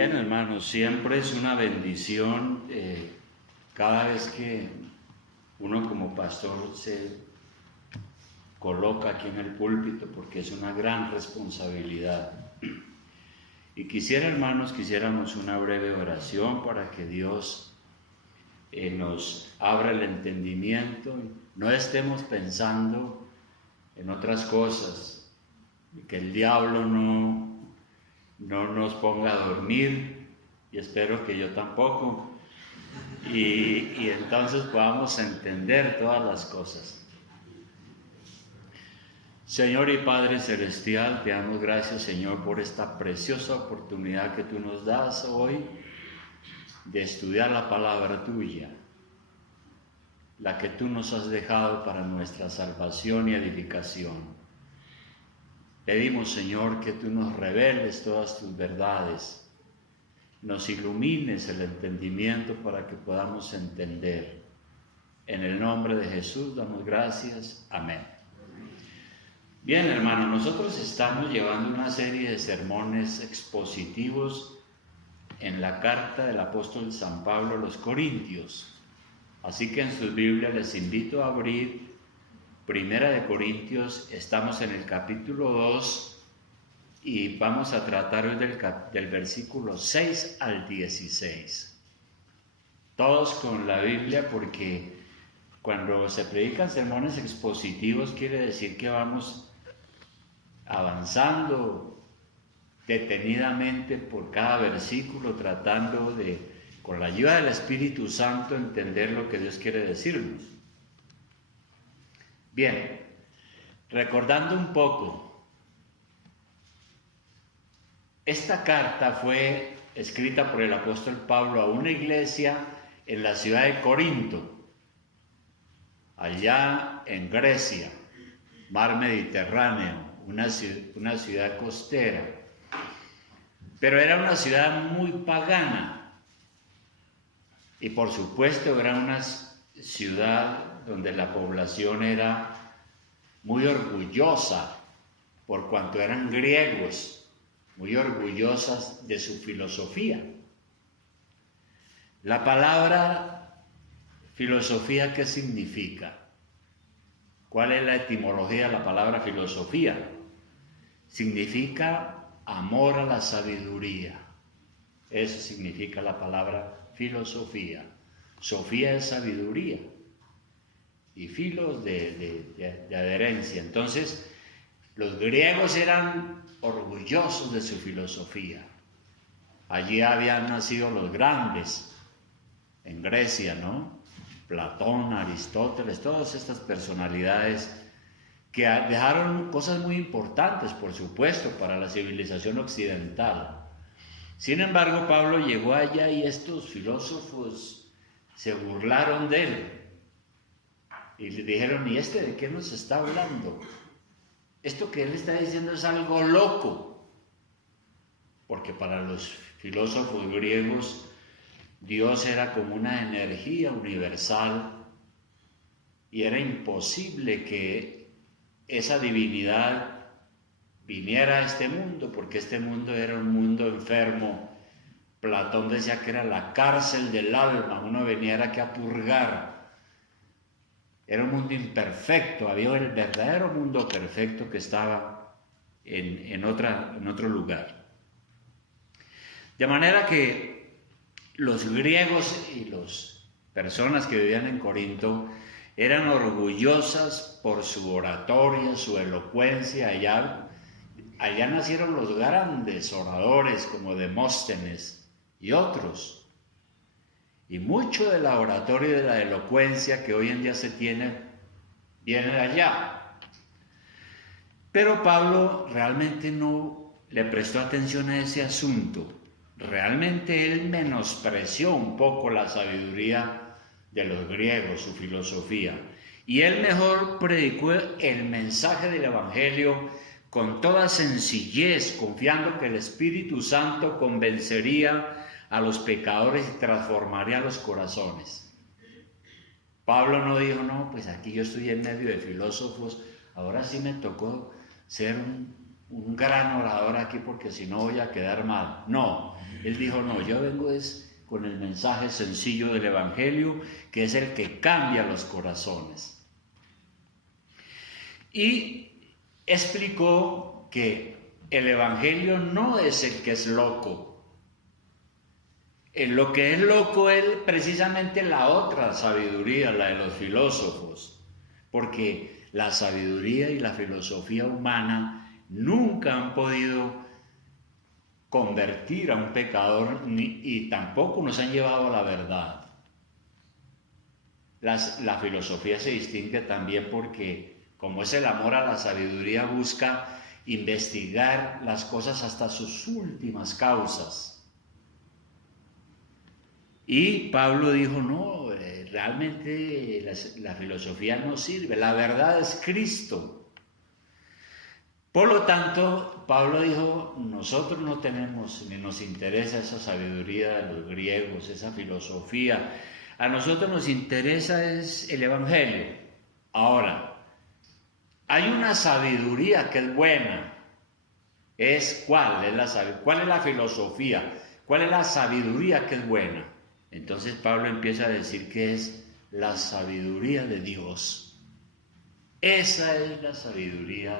Bien, hermanos, siempre es una bendición cada vez que uno como pastor se coloca aquí en el púlpito, porque es una gran responsabilidad. Y quisiera, hermanos, quisiéramos una breve oración para que Dios nos abra el entendimiento, no estemos pensando en otras cosas, que el diablo no nos ponga a dormir, y espero que yo tampoco, y entonces podamos entender todas las cosas. Señor y Padre Celestial, te damos gracias, Señor, por esta preciosa oportunidad que tú nos das hoy de estudiar la palabra tuya, la que tú nos has dejado para nuestra salvación y edificación. Pedimos, Señor, que tú nos reveles todas tus verdades, nos ilumines el entendimiento para que podamos entender. En el nombre de Jesús damos gracias. Amén. Bien, hermano, nosotros estamos llevando una serie de sermones expositivos en la carta del apóstol San Pablo a los Corintios. Así que en sus Biblias les invito a abrir Primera de Corintios. Estamos en el capítulo 2 y vamos a tratar hoy del versículo 6 al 16. Todos con la Biblia, porque cuando se predican sermones expositivos quiere decir que vamos avanzando detenidamente por cada versículo, tratando de, con la ayuda del Espíritu Santo, entender lo que Dios quiere decirnos. Bien, recordando un poco, esta carta fue escrita por el apóstol Pablo a una iglesia en la ciudad de Corinto, allá en Grecia, mar Mediterráneo, una ciudad costera, pero era una ciudad muy pagana y por supuesto era una ciudad donde la población era muy orgullosa, por cuanto eran griegos, muy orgullosas de su filosofía. La palabra filosofía, ¿qué significa? ¿Cuál es la etimología de la palabra filosofía? Significa amor a la sabiduría. Eso significa la palabra filosofía. Sofía es sabiduría y filos de adherencia. Entonces, los griegos eran orgullosos de su filosofía. Allí habían nacido los grandes, en Grecia, ¿no? Platón, Aristóteles, todas estas personalidades que dejaron cosas muy importantes, por supuesto, para la civilización occidental. Sin embargo, Pablo llegó allá y estos filósofos se burlaron de él. Y le dijeron, ¿y este de qué nos está hablando? Esto que él está diciendo es algo loco. Porque para los filósofos griegos, Dios era como una energía universal y era imposible que esa divinidad viniera a este mundo, porque este mundo era un mundo enfermo. Platón decía que era la cárcel del alma, uno venía aquí a purgar. Era un mundo imperfecto, había el verdadero mundo perfecto que estaba en otro lugar. De manera que los griegos y las personas que vivían en Corinto eran orgullosas por su oratoria, su elocuencia. Allá nacieron los grandes oradores como Demóstenes y otros. Y mucho de la oratoria y de la elocuencia que hoy en día se tiene, viene de allá. Pero Pablo realmente no le prestó atención a ese asunto. Realmente él menospreció un poco la sabiduría de los griegos, su filosofía. Y él mejor predicó el mensaje del Evangelio con toda sencillez, confiando que el Espíritu Santo convencería a los pecadores y transformaría los corazones. Pablo no dijo, no, pues aquí yo estoy en medio de filósofos, ahora sí me tocó ser un un gran orador aquí porque si no voy a quedar mal. No, él dijo, no, yo vengo con el mensaje sencillo del Evangelio, que es el que cambia los corazones. Y explicó que el Evangelio no es el que es loco. En lo que es loco es precisamente la otra sabiduría, la de los filósofos, porque la sabiduría y la filosofía humana nunca han podido convertir a un pecador y tampoco nos han llevado a la verdad. La filosofía se distingue también porque, como es el amor a la sabiduría, busca investigar las cosas hasta sus últimas causas. Y Pablo dijo, no, realmente la filosofía no sirve, la verdad es Cristo. Por lo tanto, Pablo dijo, nosotros no tenemos ni nos interesa esa sabiduría de los griegos, esa filosofía. A nosotros nos interesa es el Evangelio. Ahora, hay una sabiduría que es buena. ¿Cuál es la filosofía? ¿Cuál es la sabiduría que es buena? Entonces Pablo empieza a decir que es la sabiduría de Dios. Esa es la sabiduría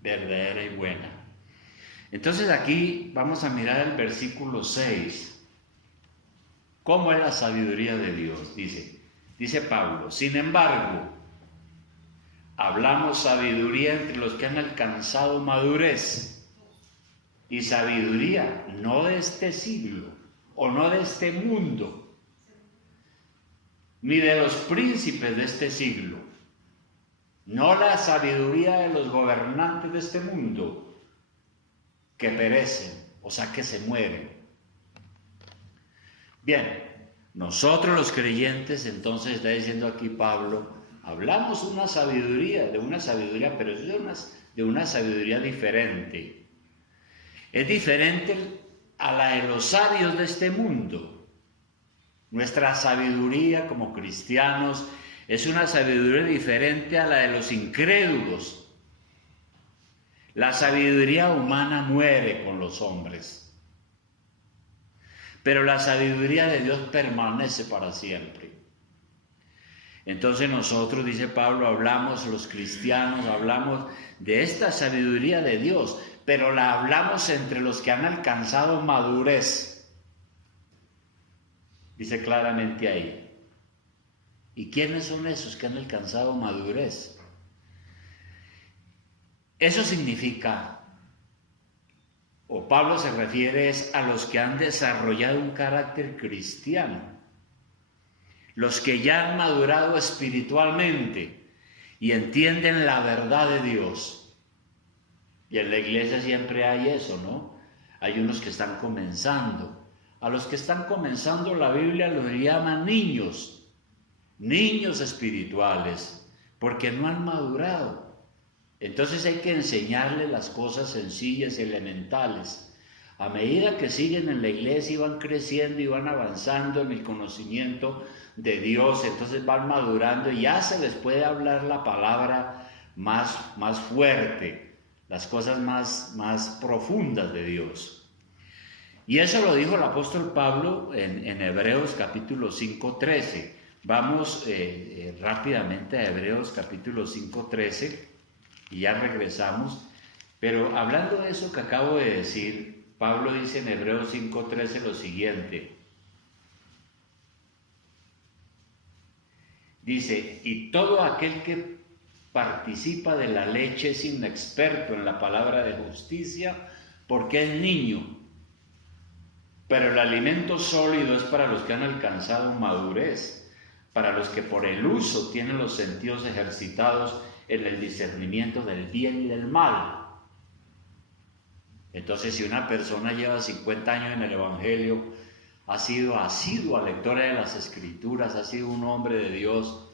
verdadera y buena. Entonces aquí vamos a mirar el versículo 6. ¿Cómo es la sabiduría de Dios? Dice Pablo, sin embargo, hablamos sabiduría entre los que han alcanzado madurez. Y sabiduría no de este siglo o no de este mundo, ni de los príncipes de este siglo, no la sabiduría de los gobernantes de este mundo, que perecen, o sea que se mueren. Bien, nosotros los creyentes, entonces está diciendo aquí Pablo, hablamos de una sabiduría, pero es de una sabiduría diferente. Es diferente a la de los sabios de este mundo. Nuestra sabiduría como cristianos es una sabiduría diferente a la de los incrédulos. La sabiduría humana muere con los hombres, pero la sabiduría de Dios permanece para siempre. Entonces nosotros, dice Pablo, los cristianos, hablamos de esta sabiduría de Dios, pero la hablamos entre los que han alcanzado madurez. Dice claramente ahí. ¿Y quiénes son esos que han alcanzado madurez? Eso significa, o Pablo se refiere a los que han desarrollado un carácter cristiano, los que ya han madurado espiritualmente y entienden la verdad de Dios. Y en la iglesia siempre hay eso, ¿no? Hay unos que están comenzando. A los que están comenzando la Biblia los llaman niños espirituales, porque no han madurado. Entonces hay que enseñarles las cosas sencillas y elementales. A medida que siguen en la iglesia y van creciendo y van avanzando en el conocimiento de Dios, entonces van madurando y ya se les puede hablar la palabra más fuerte, las cosas más profundas de Dios. Y eso lo dijo el apóstol Pablo en Hebreos capítulo 5:13. Vamos rápidamente a Hebreos capítulo 5:13 y ya regresamos. Pero hablando de eso que acabo de decir, Pablo dice en Hebreos 5:13 lo siguiente. Dice, y todo aquel que participa de la leche es inexperto en la palabra de justicia porque es niño. Pero el alimento sólido es para los que han alcanzado madurez, para los que por el uso tienen los sentidos ejercitados en el discernimiento del bien y del mal. Entonces, si una persona lleva 50 años en el Evangelio, ha sido asidua lectora de las Escrituras, ha sido un hombre de Dios,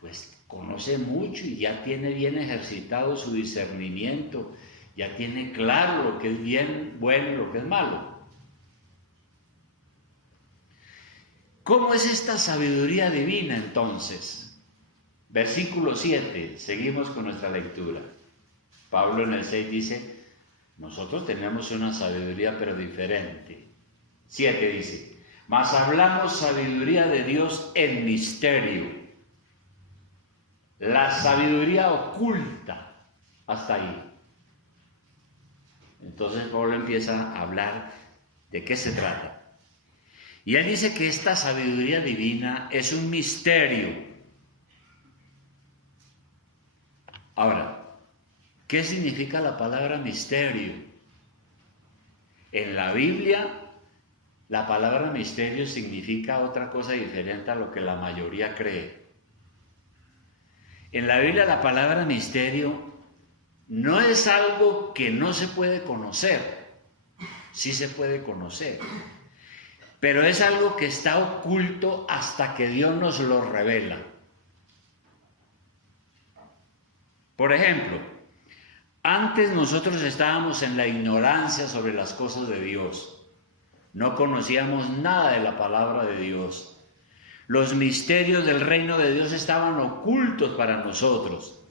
pues conoce mucho y ya tiene bien ejercitado su discernimiento, ya tiene claro lo que es bien, bueno y lo que es malo. ¿Cómo es esta sabiduría divina entonces? Versículo 7, seguimos con nuestra lectura. Pablo en el 6 dice, Nosotros tenemos una sabiduría pero diferente. 7 dice, mas hablamos sabiduría de Dios en misterio. La sabiduría oculta, hasta ahí. Entonces Pablo empieza a hablar de qué se trata. Y él dice que esta sabiduría divina es un misterio. Ahora, ¿qué significa la palabra misterio? En la Biblia, la palabra misterio significa otra cosa diferente a lo que la mayoría cree. En la Biblia la palabra misterio no es algo que no se puede conocer, sí se puede conocer, pero es algo que está oculto hasta que Dios nos lo revela. Por ejemplo, antes nosotros estábamos en la ignorancia sobre las cosas de Dios, no conocíamos nada de la palabra de Dios. Los misterios del reino de Dios estaban ocultos para nosotros.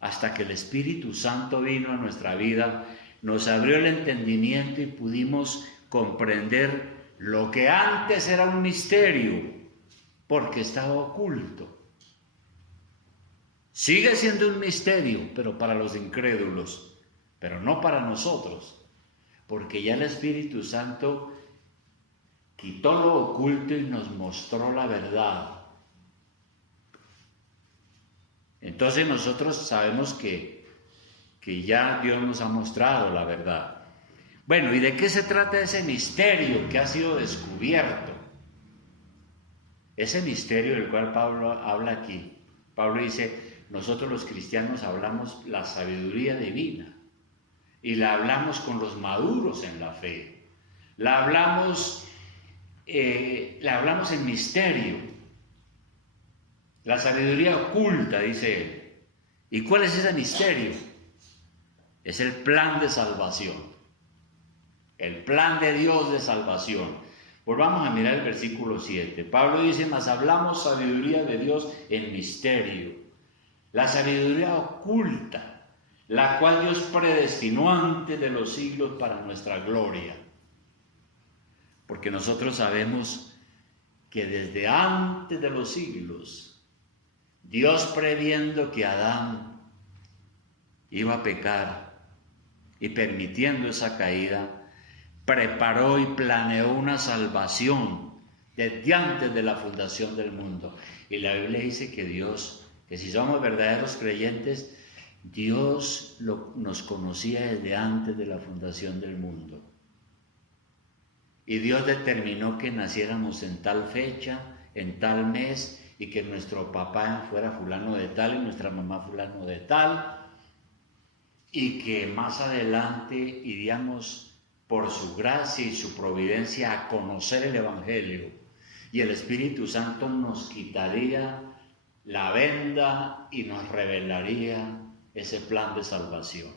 Hasta que el Espíritu Santo vino a nuestra vida, nos abrió el entendimiento y pudimos comprender lo que antes era un misterio, porque estaba oculto. Sigue siendo un misterio, pero para los incrédulos, pero no para nosotros, porque ya el Espíritu Santo quitó lo oculto y nos mostró la verdad. Entonces nosotros sabemos que ya Dios nos ha mostrado la verdad. Bueno, ¿y de qué se trata ese misterio que ha sido descubierto? Ese misterio del cual Pablo habla aquí. Pablo dice, nosotros los cristianos hablamos la sabiduría divina y la hablamos con los maduros en la fe. La hablamos en misterio. La sabiduría oculta, dice él. ¿Y cuál es ese misterio? Es el plan de salvación. El plan de Dios de salvación. Volvamos a mirar el versículo 7. Pablo dice, mas hablamos sabiduría de Dios en misterio. La sabiduría oculta, la cual Dios predestinó antes de los siglos para nuestra gloria. Porque nosotros sabemos que desde antes de los siglos, Dios, previendo que Adán iba a pecar y permitiendo esa caída, preparó y planeó una salvación desde antes de la fundación del mundo. Y la Biblia dice que Dios, que si somos verdaderos creyentes, Dios nos conocía desde antes de la fundación del mundo. Y Dios determinó que naciéramos en tal fecha, en tal mes, y que nuestro papá fuera fulano de tal y nuestra mamá fulano de tal, y que más adelante iríamos por su gracia y su providencia a conocer el Evangelio, y el Espíritu Santo nos quitaría la venda y nos revelaría ese plan de salvación.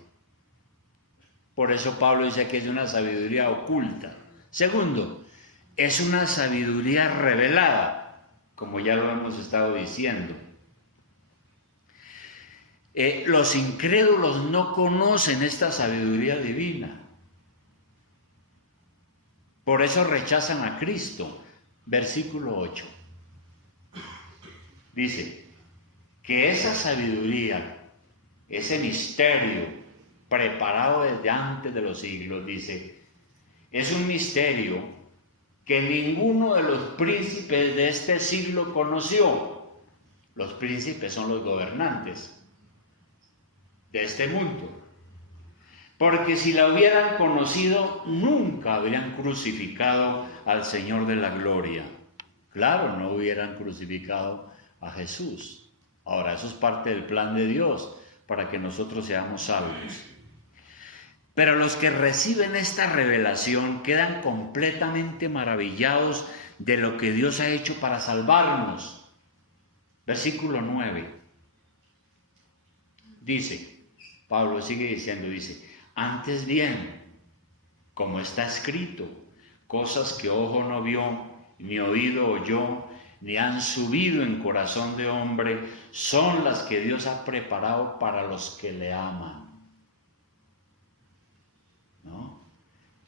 Por eso Pablo dice que es una sabiduría oculta. Segundo, es una sabiduría revelada, como ya lo hemos estado diciendo. Los incrédulos no conocen esta sabiduría divina. Por eso rechazan a Cristo. Versículo 8. Dice que esa sabiduría, ese misterio preparado desde antes de los siglos, dice, es un misterio que ninguno de los príncipes de este siglo conoció. Los príncipes son los gobernantes de este mundo. Porque si la hubieran conocido, nunca habrían crucificado al Señor de la gloria. Claro, no hubieran crucificado a Jesús. Ahora, eso es parte del plan de Dios, para que nosotros seamos salvos. Pero los que reciben esta revelación quedan completamente maravillados de lo que Dios ha hecho para salvarnos. Versículo 9. Dice, Pablo sigue diciendo, dice, antes bien, como está escrito, cosas que ojo no vio, ni oído oyó, ni han subido en corazón de hombre, son las que Dios ha preparado para los que le aman. ¿no?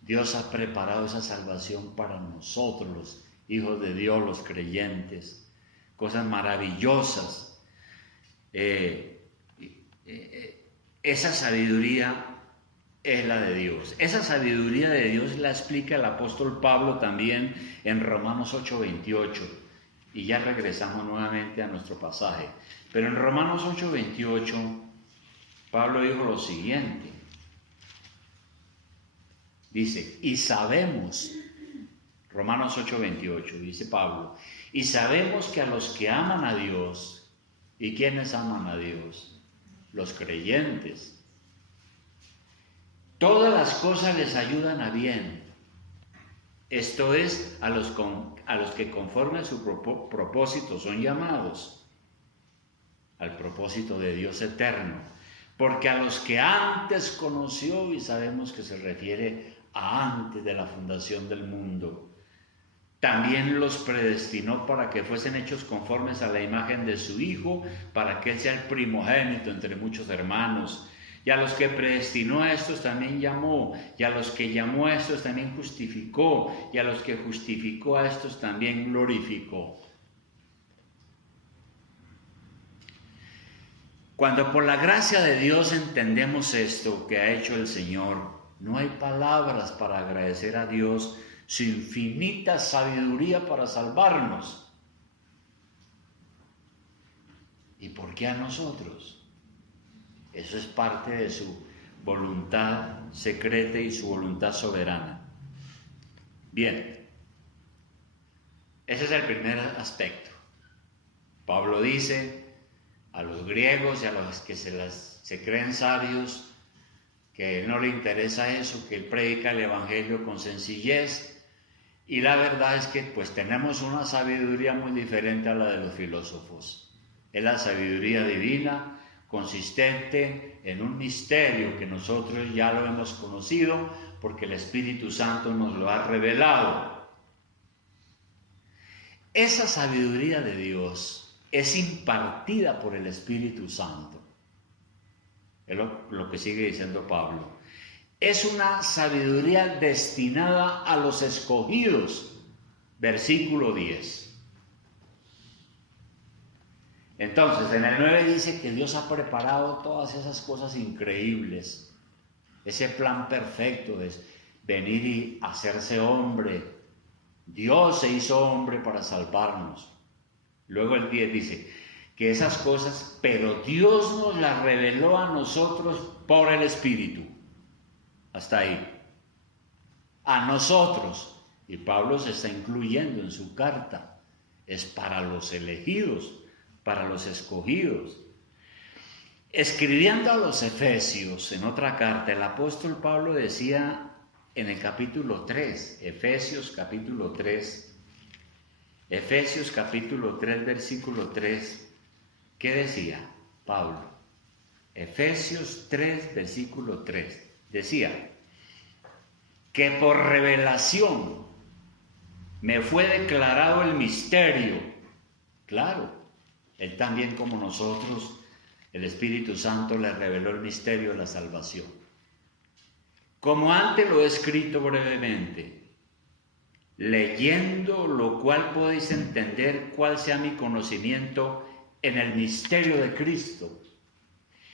Dios ha preparado esa salvación para nosotros, los hijos de Dios, los creyentes. Cosas maravillosas. Esa sabiduría es la de Dios. Esa sabiduría de Dios la explica el apóstol Pablo también en Romanos 8:28. Y ya regresamos nuevamente a nuestro pasaje. Pero en Romanos 8:28, Pablo dijo lo siguiente. Dice, y sabemos, Romanos 8:28, dice Pablo, y sabemos que a los que aman a Dios, ¿y quiénes aman a Dios? Los creyentes. Todas las cosas les ayudan a bien. Esto es, a los que conforme a su propósito son llamados, al propósito de Dios eterno. Porque a los que antes conoció, y sabemos que se refiere a antes de la fundación del mundo, también los predestinó para que fuesen hechos conformes a la imagen de su Hijo, para que Él sea el primogénito entre muchos hermanos. Y a los que predestinó a estos también llamó, y a los que llamó a estos también justificó, y a los que justificó a estos también glorificó. Cuando por la gracia de Dios entendemos esto que ha hecho el Señor, no hay palabras para agradecer a Dios su infinita sabiduría para salvarnos. ¿Y por qué a nosotros? Eso es parte de su voluntad secreta y su voluntad soberana. Bien, ese es el primer aspecto. Pablo dice a los griegos y a los que se creen sabios que no le interesa eso, que él predica el evangelio con sencillez, y la verdad es que pues tenemos una sabiduría muy diferente a la de los filósofos. Es la sabiduría divina, consistente en un misterio que nosotros ya lo hemos conocido porque el Espíritu Santo nos lo ha revelado. Esa sabiduría de Dios es impartida por el Espíritu Santo. Es lo que sigue diciendo Pablo. Es una sabiduría destinada a los escogidos. Versículo 10. Entonces, en el 9 dice que Dios ha preparado todas esas cosas increíbles. Ese plan perfecto de venir y hacerse hombre. Dios se hizo hombre para salvarnos. Luego el 10 dice que esas cosas, pero Dios nos las reveló a nosotros por el Espíritu. Hasta ahí. A nosotros. Y Pablo se está incluyendo en su carta. Es para los elegidos, para los escogidos. Escribiendo a los Efesios, en otra carta, el apóstol Pablo decía en el capítulo 3, Efesios capítulo 3, versículo 3, ¿qué decía Pablo? Efesios 3, versículo 3, decía que por revelación me fue declarado el misterio. Claro, él también como nosotros, el Espíritu Santo le reveló el misterio de la salvación. Como antes lo he escrito brevemente, leyendo lo cual podéis entender cuál sea mi conocimiento en el misterio de Cristo.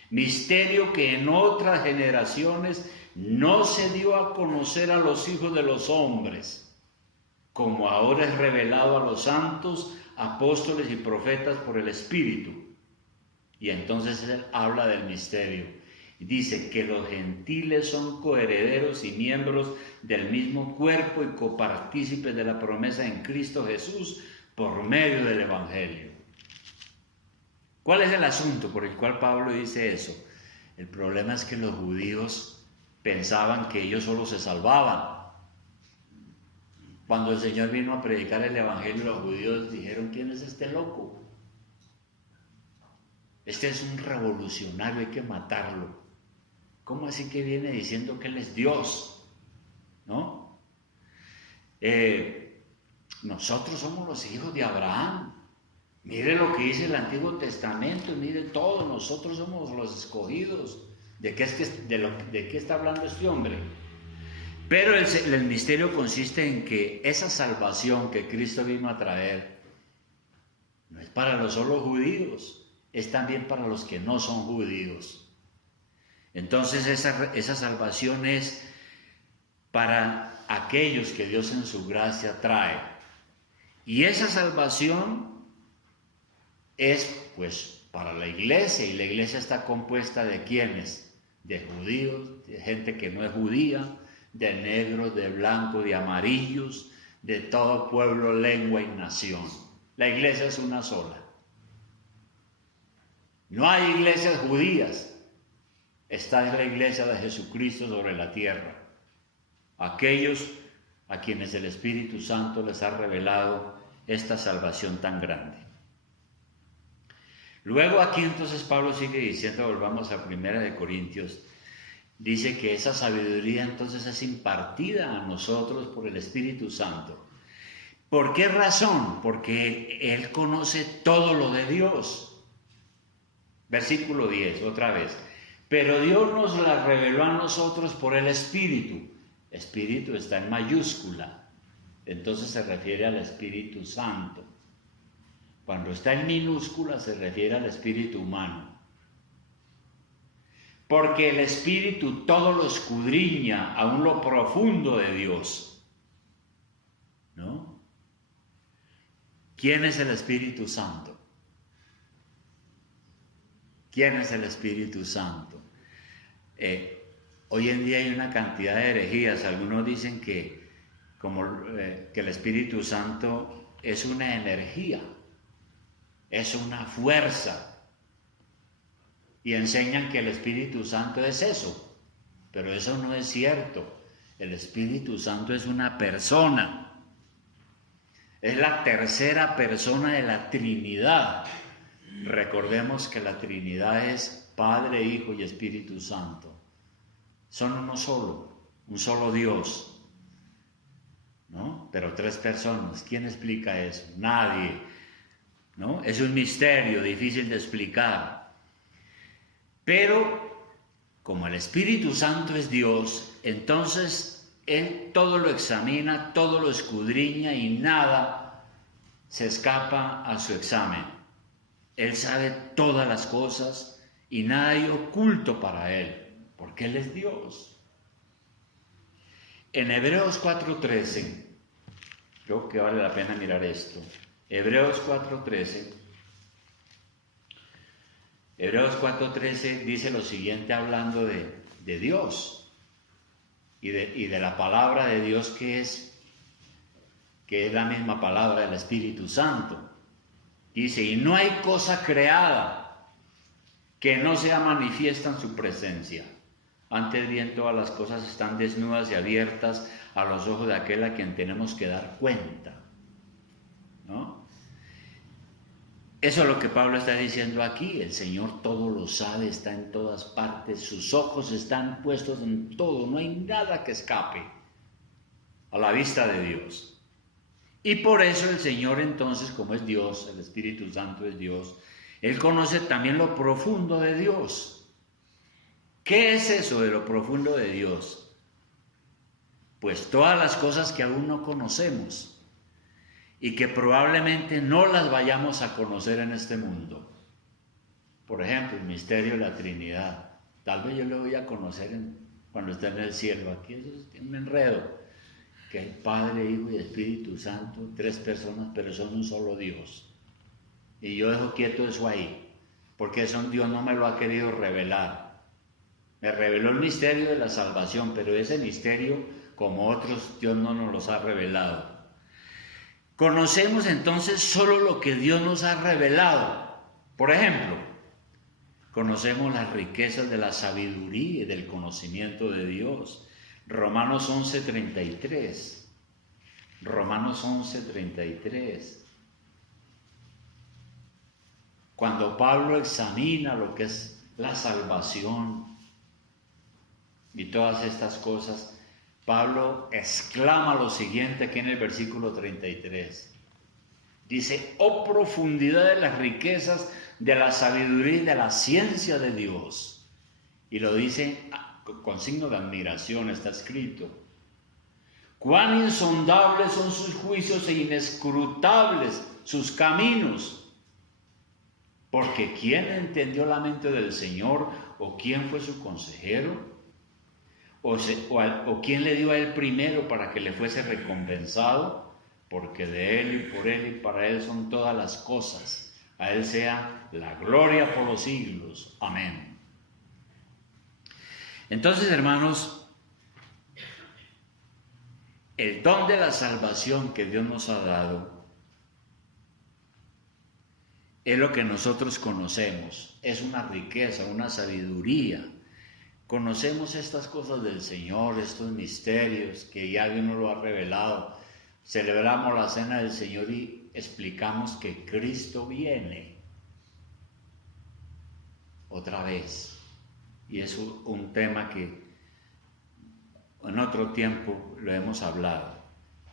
Misterio que en otras generaciones no se dio a conocer a los hijos de los hombres, como ahora es revelado a los santos, apóstoles y profetas por el Espíritu. Y entonces él habla del misterio. Y dice que los gentiles son coherederos y miembros del mismo cuerpo y copartícipes de la promesa en Cristo Jesús por medio del Evangelio. ¿Cuál es el asunto por el cual Pablo dice eso? El problema es que los judíos pensaban que ellos solo se salvaban. Cuando el Señor vino a predicar el Evangelio, los judíos dijeron: ¿quién es este loco? Este es un revolucionario, hay que matarlo. ¿Cómo así que viene diciendo que Él es Dios? ¿No? Nosotros somos los hijos de Abraham. Mire lo que dice el Antiguo Testamento, mire todo, nosotros somos los escogidos. ¿De qué está hablando este hombre? Pero el misterio consiste en que esa salvación que Cristo vino a traer no es para los solo judíos, es también para los que no son judíos. Entonces esa salvación es para aquellos que Dios en su gracia trae. Y esa salvación es pues para la iglesia, y la iglesia está compuesta de ¿quiénes? De judíos, de gente que no es judía, de negros, de blancos, de amarillos, de todo pueblo, lengua y nación. La iglesia es una sola. No hay iglesias judías. Esta es la iglesia de Jesucristo sobre la tierra. Aquellos a quienes el Espíritu Santo les ha revelado esta salvación tan grande. Luego aquí entonces Pablo sigue diciendo, volvamos a 1 Corintios, dice que esa sabiduría entonces es impartida a nosotros por el Espíritu Santo. ¿Por qué razón? Porque Él conoce todo lo de Dios. Versículo 10, otra vez. Pero Dios nos la reveló a nosotros por el Espíritu. Espíritu está en mayúscula. Entonces se refiere al Espíritu Santo. Cuando está en minúscula se refiere al espíritu humano. Porque el Espíritu todo lo escudriña, aún lo profundo de Dios. ¿No? ¿Quién es el Espíritu Santo? ¿Quién es el Espíritu Santo? Hoy en día hay una cantidad de herejías. Algunos dicen que el Espíritu Santo es una energía, es una fuerza. Y enseñan que el Espíritu Santo es eso, pero eso no es cierto. El Espíritu Santo es una persona, es la tercera persona de la Trinidad. Recordemos que la Trinidad es Padre, Hijo y Espíritu Santo. Son uno solo, un solo Dios, ¿no? Pero tres personas. ¿Quién explica eso? Nadie, ¿no? Es un misterio difícil de explicar. Pero como el Espíritu Santo es Dios, entonces Él todo lo examina, todo lo escudriña y nada se escapa a su examen. Él sabe todas las cosas y nada hay oculto para Él, porque Él es Dios. En Hebreos 4:13, creo que vale la pena mirar esto. Hebreos 4:13. Hebreos 4:13 dice lo siguiente hablando de Dios y de la palabra de Dios que es la misma palabra del Espíritu Santo. Dice, y no hay cosa creada que no sea manifiesta en su presencia. Antes bien todas las cosas están desnudas y abiertas a los ojos de aquel a quien tenemos que dar cuenta, ¿no? Eso es lo que Pablo está diciendo aquí. El Señor todo lo sabe, está en todas partes, sus ojos están puestos en todo, no hay nada que escape a la vista de Dios. Y por eso el Señor entonces, como es Dios, el Espíritu Santo es Dios, Él conoce también lo profundo de Dios. ¿Qué es eso de lo profundo de Dios? Pues todas las cosas que aún no conocemos y que probablemente no las vayamos a conocer en este mundo. Por ejemplo, el misterio de la Trinidad. Tal vez yo lo voy a conocer cuando esté en el cielo. Aquí eso es un enredo. Que hay Padre, Hijo y Espíritu Santo, tres personas, pero son un solo Dios. Y yo dejo quieto eso ahí, porque eso Dios no me lo ha querido revelar. Me reveló el misterio de la salvación, pero ese misterio, como otros, Dios no nos los ha revelado. Conocemos entonces solo lo que Dios nos ha revelado. Por ejemplo, conocemos las riquezas de la sabiduría y del conocimiento de Dios. Romanos 11:33. Romanos 11:33. Cuando Pablo examina lo que es la salvación y todas estas cosas, Pablo exclama lo siguiente aquí en el versículo 33. Dice, oh profundidad de las riquezas, de la sabiduría y de la ciencia de Dios. Y lo dice con signo de admiración, está escrito. Cuán insondables son sus juicios e inescrutables sus caminos. Porque ¿quién entendió la mente del Señor? ¿O quién fue su consejero? ¿O quién le dio a él primero para que le fuese recompensado? Porque de él y por él y para él son todas las cosas. A él sea la gloria por los siglos. Amén. Entonces, hermanos, el don de la salvación que Dios nos ha dado es lo que nosotros conocemos. Es una riqueza, una sabiduría. Conocemos estas cosas del Señor, estos misterios que ya Dios nos lo ha revelado. Celebramos la cena del Señor y explicamos que Cristo viene otra vez. Y es un tema que en otro tiempo lo hemos hablado.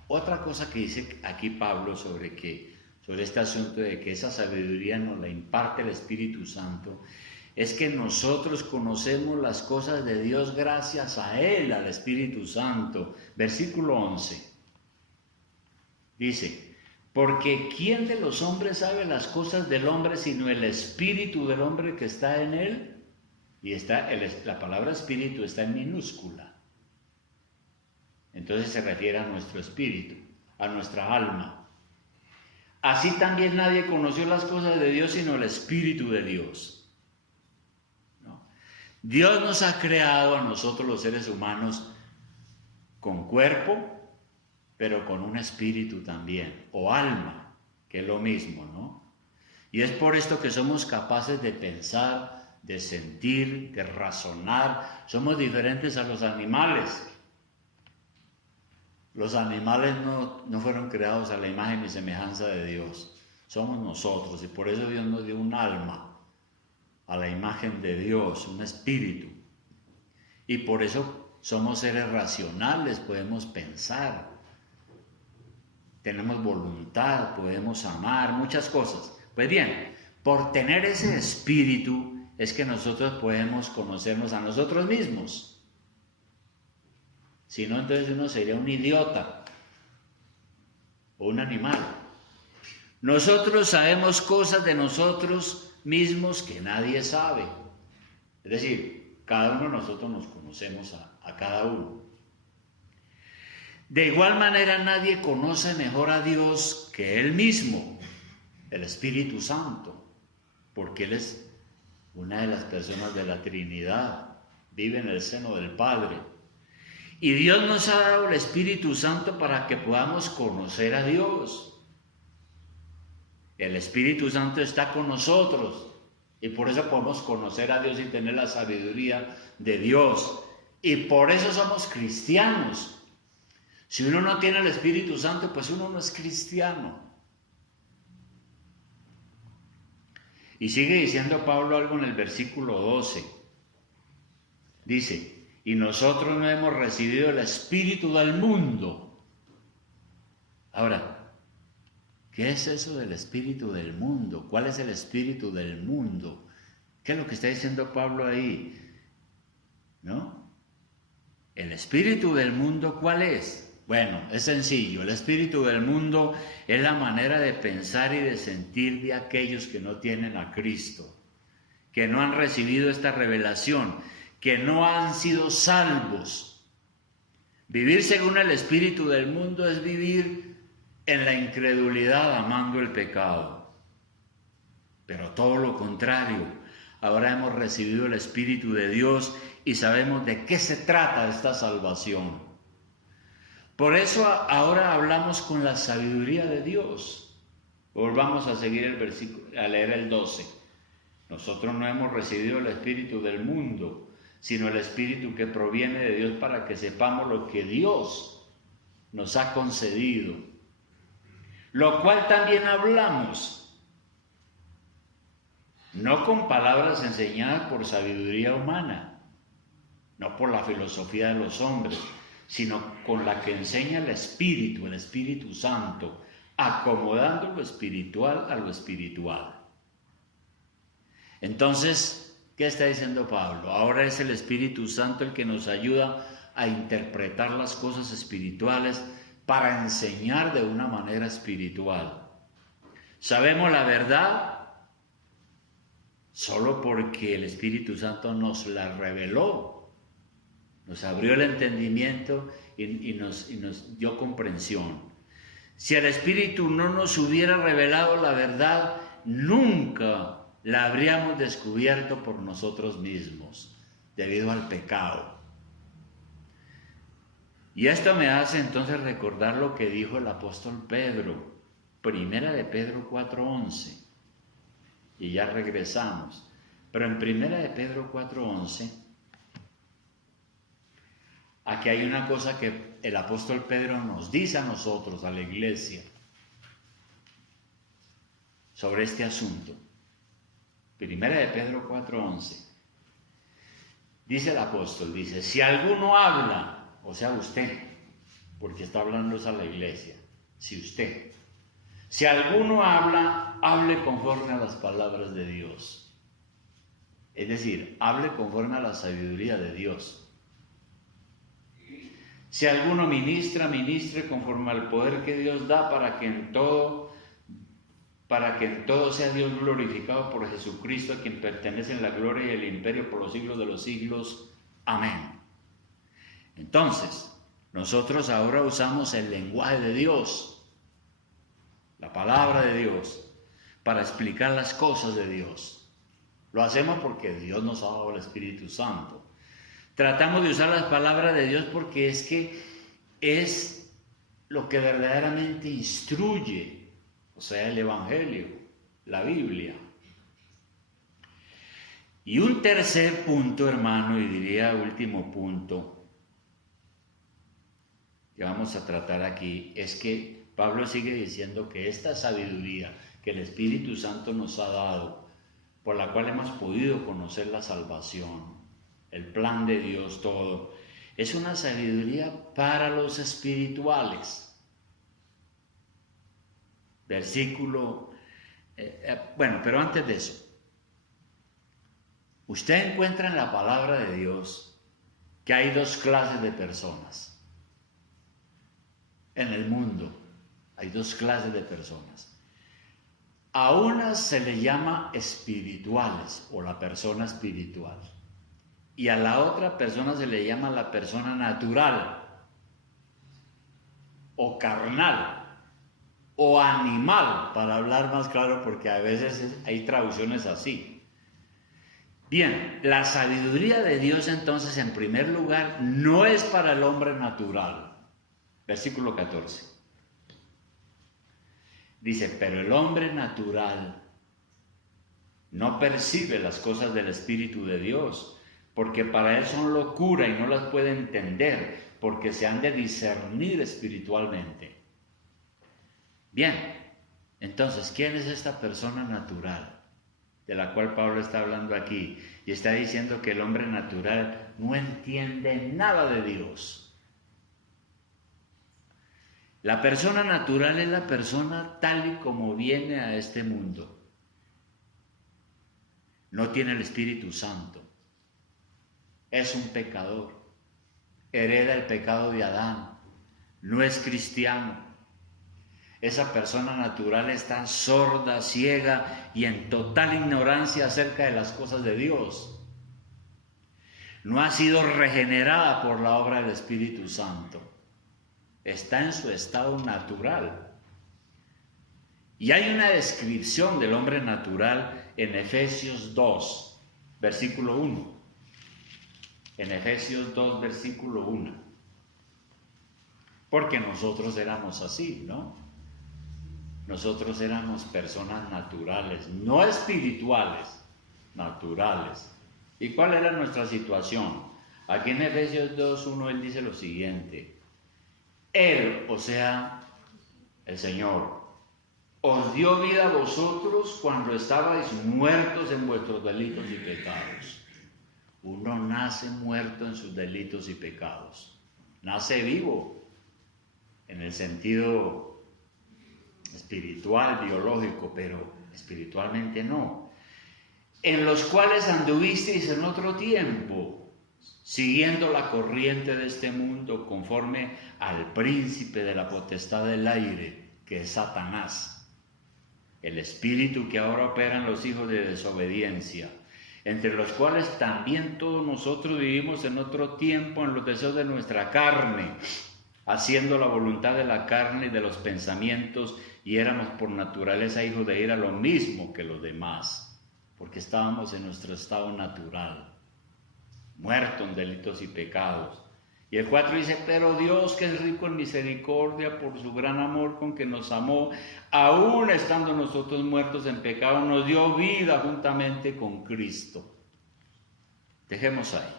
Otra cosa que dice aquí Pablo sobre este asunto de que esa sabiduría nos la imparte el Espíritu Santo, es que nosotros conocemos las cosas de Dios gracias a Él, al Espíritu Santo. Versículo 11. Dice, porque ¿quién de los hombres sabe las cosas del hombre sino el Espíritu del hombre que está en él? Y la palabra Espíritu está en minúscula. Entonces se refiere a nuestro espíritu, a nuestra alma. Así también nadie conoció las cosas de Dios sino el Espíritu de Dios. ¿No? Dios nos ha creado a nosotros los seres humanos con cuerpo, pero con un espíritu también, o alma, que es lo mismo, ¿no? Y es por esto que somos capaces de pensar, de sentir, de razonar. Somos diferentes a los animales. Los animales no fueron creados a la imagen y semejanza de Dios. Somos nosotros, y por eso Dios nos dio un alma a la imagen de Dios, un espíritu. Y por eso somos seres racionales, podemos pensar. Tenemos voluntad, podemos amar, muchas cosas. Pues bien, por tener ese espíritu es que nosotros podemos conocernos a nosotros mismos. Si no, entonces uno sería un idiota o un animal. Nosotros sabemos cosas de nosotros mismos que nadie sabe. Es decir, cada uno de nosotros nos conocemos a cada uno. De igual manera nadie conoce mejor a Dios que Él mismo, el Espíritu Santo, porque Él es una de las personas de la Trinidad, vive en el seno del Padre. Y Dios nos ha dado el Espíritu Santo para que podamos conocer a Dios. El Espíritu Santo está con nosotros y por eso podemos conocer a Dios y tener la sabiduría de Dios. Y por eso somos cristianos. Si uno no tiene el Espíritu Santo, pues uno no es cristiano. Y sigue diciendo Pablo algo en el versículo 12. Dice, y nosotros no hemos recibido el Espíritu del mundo. Ahora, ¿qué es eso del Espíritu del mundo? ¿Cuál es el Espíritu del mundo? ¿Qué es lo que está diciendo Pablo ahí? ¿No? El Espíritu del mundo, ¿cuál es? Bueno, es sencillo. El espíritu del mundo es la manera de pensar y de sentir de aquellos que no tienen a Cristo, que no han recibido esta revelación, que no han sido salvos. Vivir según el espíritu del mundo es vivir en la incredulidad amando el pecado. Pero todo lo contrario, ahora hemos recibido el Espíritu de Dios y sabemos de qué se trata esta salvación. Por eso ahora hablamos con la sabiduría de Dios. Volvamos a seguir el versículo, a leer el 12. Nosotros no hemos recibido el espíritu del mundo, sino el espíritu que proviene de Dios para que sepamos lo que Dios nos ha concedido. Lo cual también hablamos, no con palabras enseñadas por sabiduría humana, no por la filosofía de los hombres, sino con la que enseña el Espíritu Santo, acomodando lo espiritual a lo espiritual. Entonces, ¿qué está diciendo Pablo? Ahora es el Espíritu Santo el que nos ayuda a interpretar las cosas espirituales para enseñar de una manera espiritual. Sabemos la verdad solo porque el Espíritu Santo nos la reveló, nos abrió el entendimiento y nos dio comprensión. Si el Espíritu no nos hubiera revelado la verdad, nunca la habríamos descubierto por nosotros mismos, debido al pecado. Y esto me hace entonces recordar lo que dijo el apóstol Pedro, Primera de Pedro 4:11, y ya regresamos. Pero en Primera de Pedro 4:11, aquí hay una cosa que el apóstol Pedro nos dice a nosotros, a la iglesia, sobre este asunto. Primera de Pedro 4:11. Dice el apóstol, dice, si alguno habla, o sea usted, porque está hablando a la iglesia, si alguno habla, hable conforme a las palabras de Dios. Es decir, hable conforme a la sabiduría de Dios. Si alguno ministra, ministre conforme al poder que Dios da para que en todo sea Dios glorificado por Jesucristo, a quien pertenecen la gloria y el imperio por los siglos de los siglos. Amén. Entonces, nosotros ahora usamos el lenguaje de Dios, la palabra de Dios, para explicar las cosas de Dios. Lo hacemos porque Dios nos ha dado el Espíritu Santo. Tratamos de usar las palabras de Dios porque es que es lo que verdaderamente instruye, o sea, el Evangelio, la Biblia. Y un tercer punto, hermano, y diría último punto, que vamos a tratar aquí, es que Pablo sigue diciendo que esta sabiduría que el Espíritu Santo nos ha dado, por la cual hemos podido conocer la salvación, el plan de Dios, todo, es una sabiduría para los espirituales. Versículo, pero antes de eso, usted encuentra en la palabra de Dios que hay dos clases de personas. En el mundo hay dos clases de personas. A unas se le llama espirituales o la persona espiritual. Y a la otra persona se le llama la persona natural o carnal o animal, para hablar más claro, porque a veces hay traducciones así. Bien, la sabiduría de Dios entonces, en primer lugar, no es para el hombre natural. Versículo 14. Dice, pero el hombre natural no percibe las cosas del Espíritu de Dios, porque para él son locura y no las puede entender, porque se han de discernir espiritualmente. Bien, entonces, ¿quién es esta persona natural de la cual Pablo está hablando aquí? Y está diciendo que el hombre natural no entiende nada de Dios. La persona natural es la persona tal y como viene a este mundo. No tiene el Espíritu Santo. Es un pecador. Hereda el pecado de Adán. No es cristiano. Esa persona natural está sorda, ciega y en total ignorancia acerca de las cosas de Dios. No ha sido regenerada por la obra del Espíritu Santo. Está en su estado natural. Y hay una descripción del hombre natural en Efesios 2, versículo 1. En Efesios 2, versículo 1. Porque nosotros éramos así, ¿no? Nosotros éramos personas naturales, no espirituales, naturales. ¿Y cuál era nuestra situación? Aquí en Efesios 2:1 él dice lo siguiente: Él, o sea, el Señor, os dio vida a vosotros cuando estabais muertos en vuestros delitos y pecados. Uno nace muerto en sus delitos y pecados. Nace vivo en el sentido espiritual, biológico, pero espiritualmente no. En los cuales anduvisteis en otro tiempo, siguiendo la corriente de este mundo conforme al príncipe de la potestad del aire, que es Satanás, el espíritu que ahora opera en los hijos de desobediencia, entre los cuales también todos nosotros vivimos en otro tiempo en los deseos de nuestra carne, haciendo la voluntad de la carne y de los pensamientos, y éramos por naturaleza hijos de ira, lo mismo que los demás, porque estábamos en nuestro estado natural, muertos en delitos y pecados. Y el 4 dice, pero Dios, que es rico en misericordia, por su gran amor con que nos amó, aún estando nosotros muertos en pecado, nos dio vida juntamente con Cristo. Dejemos ahí.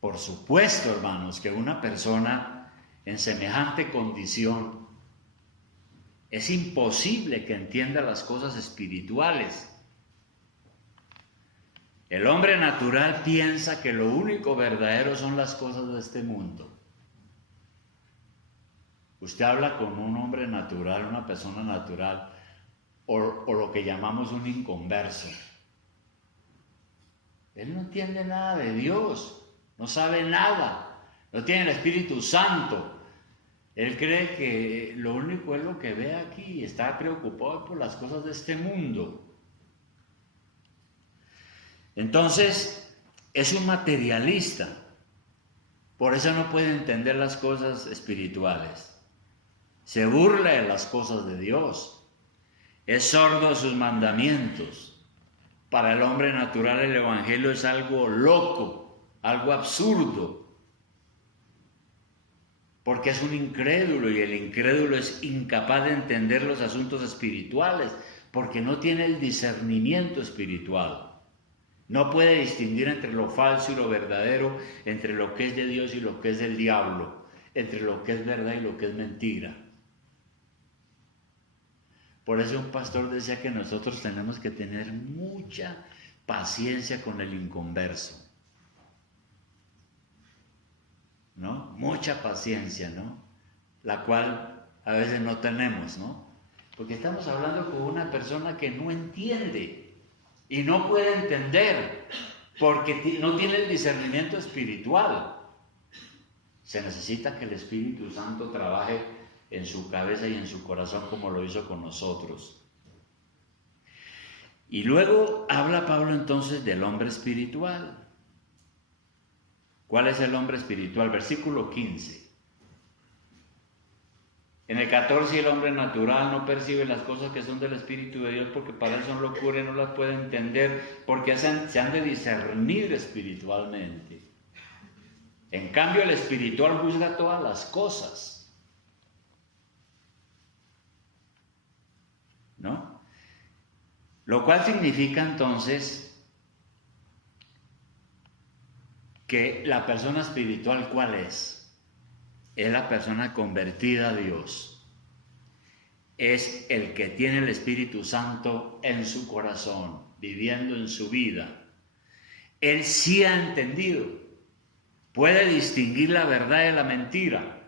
Por supuesto, hermanos, que una persona en semejante condición es imposible que entienda las cosas espirituales. El hombre natural piensa que lo único verdadero son las cosas de este mundo. Usted habla con un hombre natural, una persona natural, o lo que llamamos un inconverso. Él no entiende nada de Dios, no sabe nada, no tiene el Espíritu Santo. Él cree que lo único es lo que ve aquí, está preocupado por las cosas de este mundo. Entonces, es un materialista, por eso no puede entender las cosas espirituales. Se burla de las cosas de Dios, es sordo a sus mandamientos. Para el hombre natural el evangelio es algo loco, algo absurdo, porque es un incrédulo y el incrédulo es incapaz de entender los asuntos espirituales, porque no tiene el discernimiento espiritual. No puede distinguir entre lo falso y lo verdadero, entre lo que es de Dios y lo que es del diablo, entre lo que es verdad y lo que es mentira. Por eso un pastor decía que nosotros tenemos que tener mucha paciencia con el inconverso, ¿no? Mucha paciencia, ¿no? La cual a veces no tenemos, ¿no? Porque estamos hablando con una persona que no entiende y no puede entender porque no tiene el discernimiento espiritual. Se necesita que el Espíritu Santo trabaje en su cabeza y en su corazón como lo hizo con nosotros. Y luego habla Pablo entonces del hombre espiritual. ¿Cuál es el hombre espiritual? Versículo 15. En el 14, el hombre natural no percibe las cosas que son del Espíritu de Dios porque para él son locura y no las puede entender porque se han de discernir espiritualmente. En cambio, el espiritual juzga todas las cosas, ¿no? Lo cual significa entonces que la persona espiritual, ¿cuál es? Es la persona convertida a Dios. Es el que tiene el Espíritu Santo en su corazón, viviendo en su vida. Él sí ha entendido, puede distinguir la verdad de la mentira,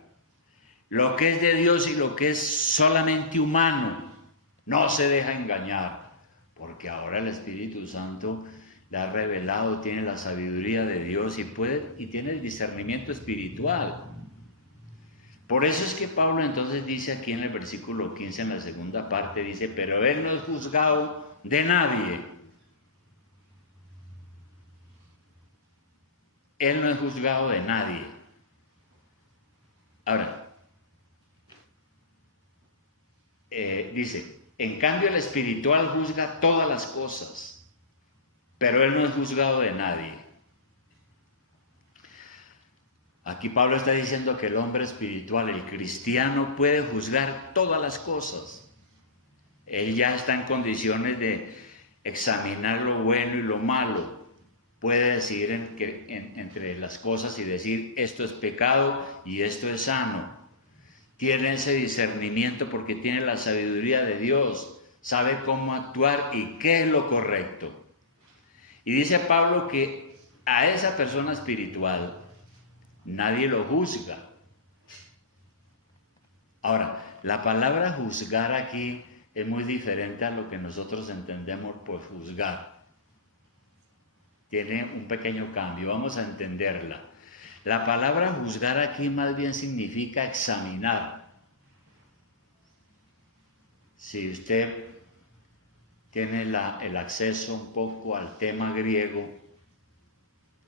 lo que es de Dios y lo que es solamente humano. No se deja engañar, porque ahora el Espíritu Santo le ha revelado, tiene la sabiduría de Dios y tiene el discernimiento espiritual. Por eso es que Pablo entonces dice aquí en el versículo 15, en la segunda parte, dice, pero él no es juzgado de nadie. Él no es juzgado de nadie. Ahora, dice, en cambio el espiritual juzga todas las cosas, pero él no es juzgado de nadie. Aquí Pablo está diciendo que el hombre espiritual, el cristiano, puede juzgar todas las cosas. Él ya está en condiciones de examinar lo bueno y lo malo. Puede decidir entre las cosas y decir esto es pecado y esto es sano. Tiene ese discernimiento porque tiene la sabiduría de Dios. Sabe cómo actuar y qué es lo correcto. Y dice Pablo que a esa persona espiritual nadie lo juzga. Ahora, la palabra juzgar aquí es muy diferente a lo que nosotros entendemos por juzgar. tiene un pequeño cambio, vamos a entenderla. La palabra juzgar aquí más bien significa examinar. Si usted tiene el acceso un poco al tema griego,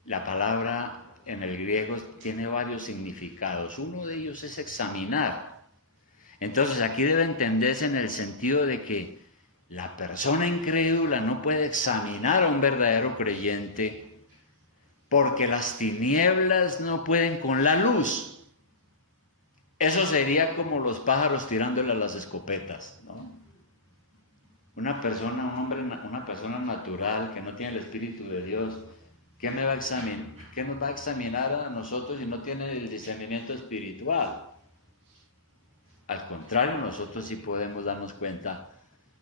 la palabra en el griego tiene varios significados. Uno de ellos es examinar. Entonces aquí debe entenderse en el sentido de que la persona incrédula no puede examinar a un verdadero creyente porque las tinieblas no pueden con la luz. Eso sería como los pájaros tirándole a las escopetas, ¿no? Una persona natural que no tiene el Espíritu de Dios, ¿qué me va a examinar? ¿Qué nos va a examinar a nosotros si no tiene el discernimiento espiritual? Al contrario, nosotros sí podemos darnos cuenta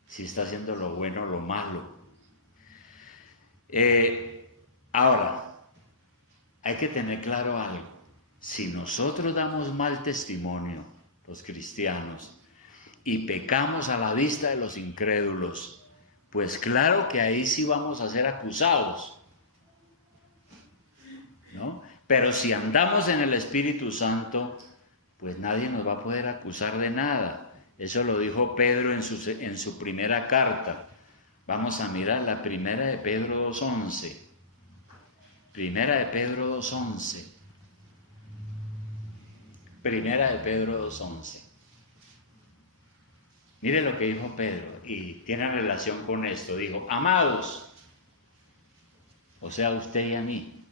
si está haciendo lo bueno o lo malo. Ahora, hay que tener claro algo. Si nosotros damos mal testimonio, los cristianos, y pecamos a la vista de los incrédulos, pues claro que ahí sí vamos a ser acusados, ¿no? Pero si andamos en el Espíritu Santo, pues nadie nos va a poder acusar de nada. Eso lo dijo Pedro en su primera carta. Vamos a mirar la primera de Pedro 2:11. Primera de Pedro 2:11. Primera de Pedro 2:11. Mire lo que dijo Pedro, y tiene relación con esto. Dijo, amados, o sea, a usted y a mí,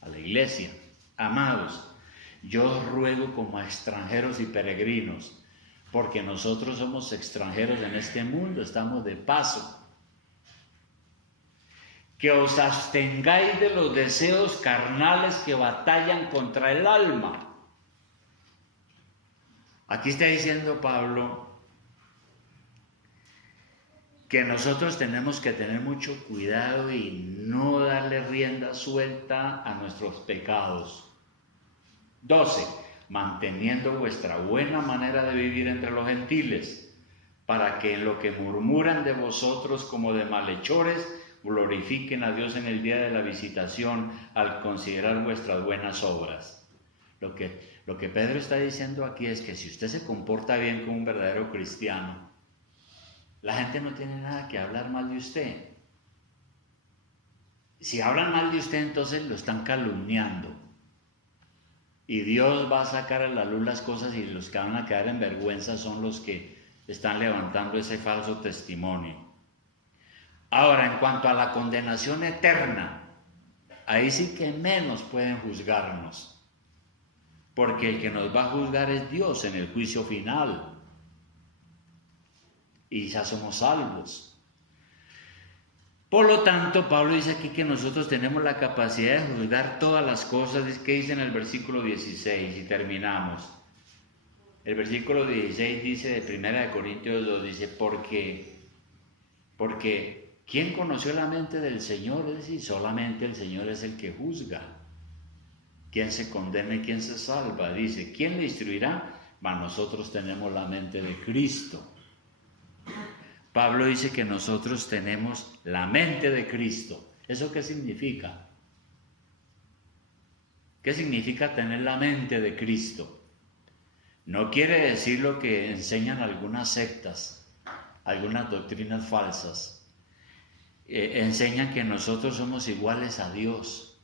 a la iglesia, amados, yo os ruego como a extranjeros y peregrinos, porque nosotros somos extranjeros en este mundo, estamos de paso, que os abstengáis de los deseos carnales que batallan contra el alma. Aquí está diciendo Pablo que nosotros tenemos que tener mucho cuidado y no darle rienda suelta a nuestros pecados. 12. Manteniendo vuestra buena manera de vivir entre los gentiles, para que en lo que murmuran de vosotros como de malhechores, glorifiquen a Dios en el día de la visitación al considerar vuestras buenas obras. Lo que Pedro está diciendo aquí es que si usted se comporta bien como un verdadero cristiano, la gente no tiene nada que hablar mal de usted. Si hablan mal de usted, entonces lo están calumniando. Y Dios va a sacar a la luz las cosas, y los que van a quedar en vergüenza son los que están levantando ese falso testimonio. Ahora, en cuanto a la condenación eterna, ahí sí que menos pueden juzgarnos, porque el que nos va a juzgar es Dios en el juicio final. Y ya somos salvos. Por lo tanto, Pablo dice aquí que nosotros tenemos la capacidad de juzgar todas las cosas. Es que dice en el versículo 16, y terminamos. El versículo 16 dice de 1 Corintios 2, dice, porque ¿quién conoció la mente del Señor? Es decir, solamente el Señor es el que juzga. ¿Quién se condena y quién se salva? Dice, ¿quién le instruirá? Mas nosotros tenemos la mente de Cristo. Pablo dice que nosotros tenemos la mente de Cristo. ¿Eso qué significa? ¿Qué significa tener la mente de Cristo? No quiere decir lo que enseñan algunas sectas, algunas doctrinas falsas. Enseñan que nosotros somos iguales a Dios.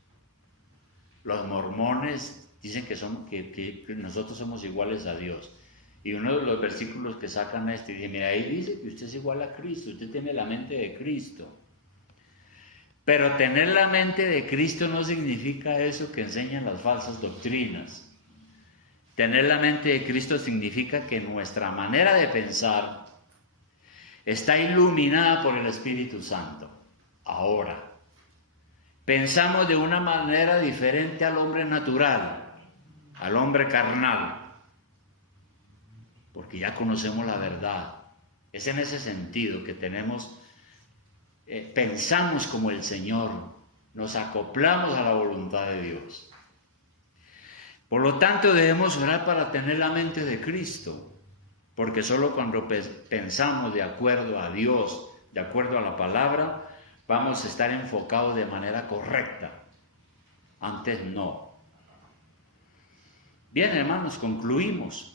Los mormones dicen que nosotros somos iguales a Dios. Y uno de los versículos que sacan dice, mira, ahí dice que usted es igual a Cristo, usted tiene la mente de Cristo. Pero tener la mente de Cristo no significa eso que enseñan las falsas doctrinas. Tener la mente de Cristo significa que nuestra manera de pensar está iluminada por el Espíritu Santo. Ahora, pensamos de una manera diferente al hombre natural, al hombre carnal, porque ya conocemos la verdad. Es en ese sentido que pensamos como el Señor, nos acoplamos a la voluntad de Dios. Por lo tanto, debemos orar para tener la mente de Cristo, porque solo cuando pensamos de acuerdo a Dios, de acuerdo a la palabra, vamos a estar enfocados de manera correcta. Antes no. Bien, hermanos, concluimos.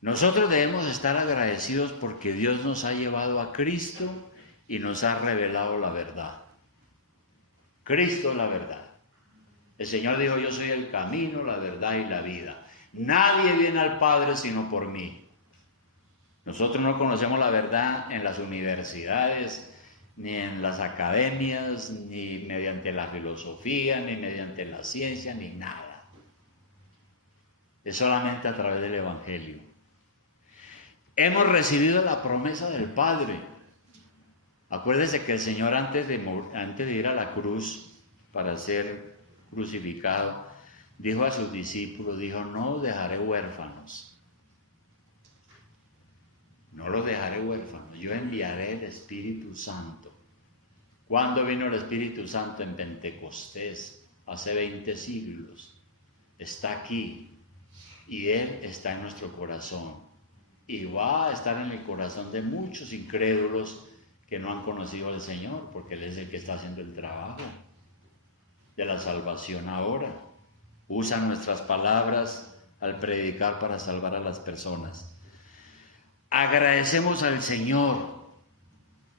Nosotros debemos estar agradecidos porque Dios nos ha llevado a Cristo y nos ha revelado la verdad. Cristo es la verdad. El Señor dijo: yo soy el camino, la verdad y la vida. Nadie viene al Padre sino por mí. Nosotros no conocemos la verdad en las universidades, ni en las academias, ni mediante la filosofía, ni mediante la ciencia, ni nada. Es solamente a través del Evangelio. Hemos recibido la promesa del Padre. Acuérdese que el Señor antes de ir a la cruz para ser crucificado, dijo a sus discípulos, dijo: no os dejaré huérfanos. No los dejaré huérfanos, yo enviaré el Espíritu Santo. ¿Cuándo vino el Espíritu Santo? En Pentecostés, hace 20 siglos. Está aquí y Él está en nuestro corazón. Y va a estar en el corazón de muchos incrédulos que no han conocido al Señor, porque Él es el que está haciendo el trabajo de la salvación ahora. Usa nuestras palabras al predicar para salvar a las personas. Agradecemos al Señor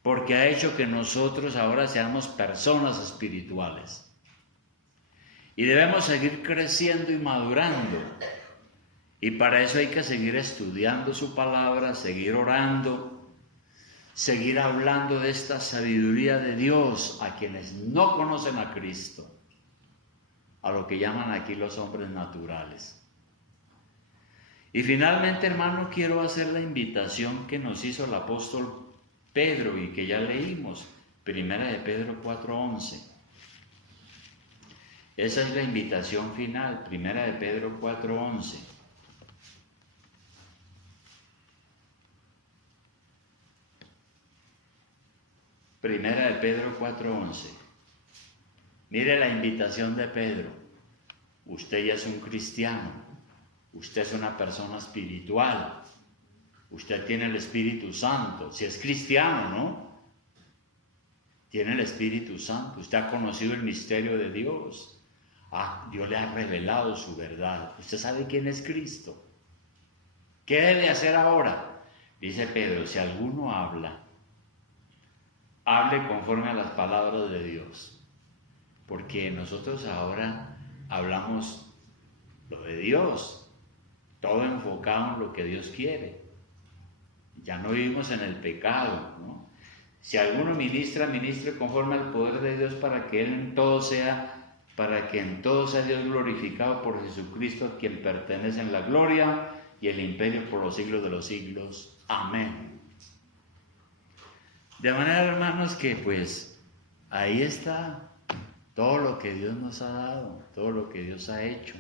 porque ha hecho que nosotros ahora seamos personas espirituales. Y debemos seguir creciendo y madurando. Y para eso hay que seguir estudiando su palabra, seguir orando, seguir hablando de esta sabiduría de Dios a quienes no conocen a Cristo, a lo que llaman aquí los hombres naturales. Y finalmente, hermano, quiero hacer la invitación que nos hizo el apóstol Pedro y que ya leímos, Primera de Pedro 4:11. Esa es la invitación final, Primera de Pedro 4:11. Primera de Pedro 4:11. Mire la invitación de Pedro. Usted ya es un cristiano. Usted es una persona espiritual. Usted tiene el Espíritu Santo. Si es cristiano, ¿no? Tiene el Espíritu Santo. Usted ha conocido el misterio de Dios. Dios le ha revelado su verdad. Usted sabe quién es Cristo. ¿Qué debe hacer ahora? Dice Pedro: si alguno habla, hable conforme a las palabras de Dios. Porque nosotros ahora hablamos lo de Dios. Todo enfocado en lo que Dios quiere. Ya no vivimos en el pecado, ¿no? Si alguno ministra, ministre conforme al poder de Dios para que en todo sea Dios glorificado por Jesucristo, a quien pertenecen la gloria y el imperio por los siglos de los siglos. Amén. De manera, hermanos, que pues ahí está todo lo que Dios nos ha dado, todo lo que Dios ha hecho.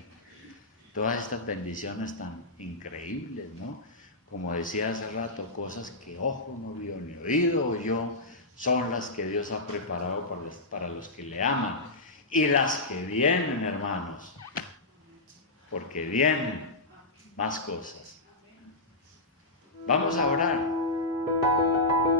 Todas estas bendiciones tan increíbles, ¿no? Como decía hace rato, cosas que ojo no vio ni oído oyó, son las que Dios ha preparado para los que le aman. Y las que vienen, hermanos, porque vienen más cosas. Vamos a orar.